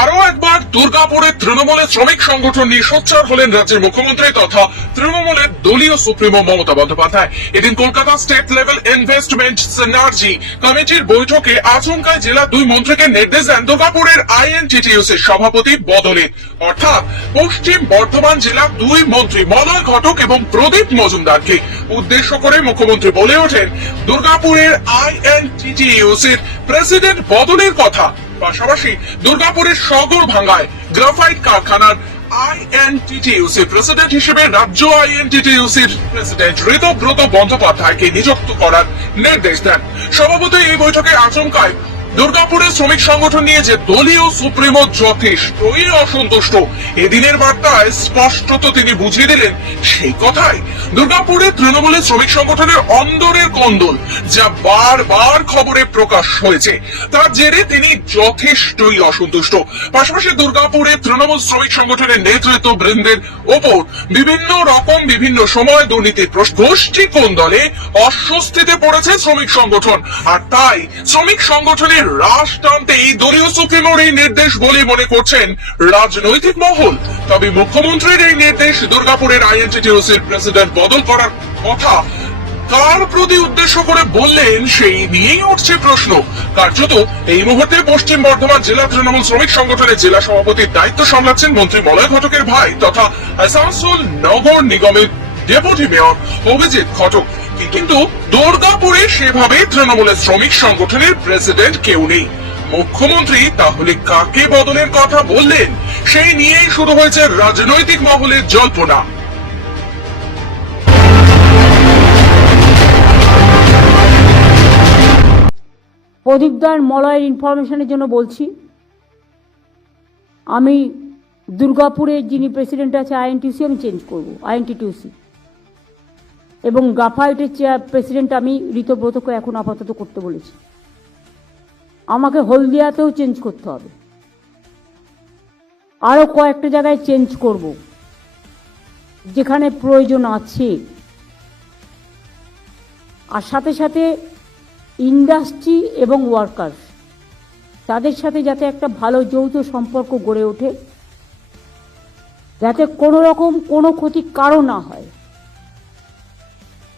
আরও একবার দুর্গাপুরের তৃণমূলের শ্রমিক সংগঠন নিয়ে সোচ্চার হলেন রাজ্যের মুখ্যমন্ত্রী তথা তৃণমূলের দলীয় সুপ্রিমো মমতা বন্দ্যোপাধ্যায়। এদিন Kolkata state level investment synergy কমিটির বৈঠকে আচমকায় জেলা দুই মন্ত্রীকে নির্দেশ দেন দুর্গাপুরের আইএনটিটিউসির সভাপতি বদলে অর্থাৎ পশ্চিম বর্ধমান জেলা দুই মন্ত্রী মলয় ঘটক এবং প্রদীপ মজুমদারকে উদ্দেশ্য করে মুখ্যমন্ত্রী বলে ওঠেন, দুর্গাপুরের আইএনটিটিউসির প্রেসিডেন্ট বদলের কথা পাশাপাশি দুর্গাপুরের সগর ভাঙ্গায় গ্রাফাইট কারখানার আইএনটিটিউসি প্রেসিডেন্ট হিসেবে রাজ্য আইএনটিটিউসির প্রেসিডেন্ট ঋতব্রত বন্দ্যোপাধ্যায়কে নিযুক্ত করার নির্দেশ দেন। সভাপতি এই বৈঠকে আচমকায় দুর্গাপুরের শ্রমিক সংগঠন নিয়ে যে দলীয় সুপ্রিমো যথেষ্টই অসন্তুষ্ট, এদিনের বার্তায় স্পষ্টত তিনি বুঝিয়ে দিলেন সেই কথাই। দুর্গাপুরে তৃণমূলের শ্রমিক সংগঠনের অন্দরের কন্দল, যা বারবার খবরে প্রকাশ হয়েছে। তার জেরে তিনি যথেষ্টই অসন্তুষ্ট। পাশাপাশি দুর্গাপুরে তৃণমূল শ্রমিক সংগঠনের নেতৃত্ব বৃন্দের ওপর বিভিন্ন রকম বিভিন্ন সময় দুর্নীতির গোষ্ঠী কোন দলে অস্বস্তিতে পড়েছে শ্রমিক সংগঠন। আর তাই শ্রমিক সংগঠনের রাশ টানতে দলীয় সুপ্রিমোর এই নির্দেশ বলে মনে করছেন রাজনৈতিক মহল। তবে মুখ্যমন্ত্রীর এই নির্দেশ দুর্গাপুরের আইএনটিটিউসির প্রেসিডেন্ট বদল করার কথা কার প্রতি উদ্দেশ্য করে বললেন সেই নিয়েই উঠছে প্রশ্ন। কার্যত এই মুহূর্তে পশ্চিম বর্ধমান জেলা তৃণমূল শ্রমিক সংগঠনের জেলা সভাপতির দায়িত্ব সামলাচ্ছেন মন্ত্রী মলয় ঘটকের ভাই তথা আসানসোল নগর নিগমের ডেপুটি মেয়র অভিজিৎ ঘটক। কিন্তু দুর্গাপুরে সেভাবে তৃণমূলের শ্রমিক সংগঠনের প্রেসিডেন্ট কেউ নেই। মুখ্যমন্ত্রী তাহলে কাকে বদলের কথা বললেন? সেই নিয়েই শুরু হয়েছে রাজনৈতিক মহলের জল্পনা। প্রদীপদার মলয়ের ইনফরমেশনের জন্য বলছি, আমি দুর্গাপুরের যিনি প্রেসিডেন্ট আছে আইএনটিউসি আমি চেঞ্জ করব, আইএনটিটিউসি। এবং গ্রাফাইটের চেয়ার প্রেসিডেন্ট আমি ঋতব্রতকে এখন আপাতত করতে বলেছি। আমাকে হলদিয়াতেও চেঞ্জ করতে হবে। আরও কয়েকটা জায়গায় চেঞ্জ করব। যেখানে প্রয়োজন আছে। আর সাথে সাথে ইন্ডাস্ট্রি এবং ওয়ার্কার তাদের সাথে যাতে একটা ভালো যৌথ সম্পর্ক গড়ে ওঠে। যাতে কোনো রকম কোনো ক্ষতি কারও না হয়।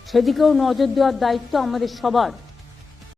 সেদিকেও নজর দেওয়ার দায়িত্ব আমাদের সবার।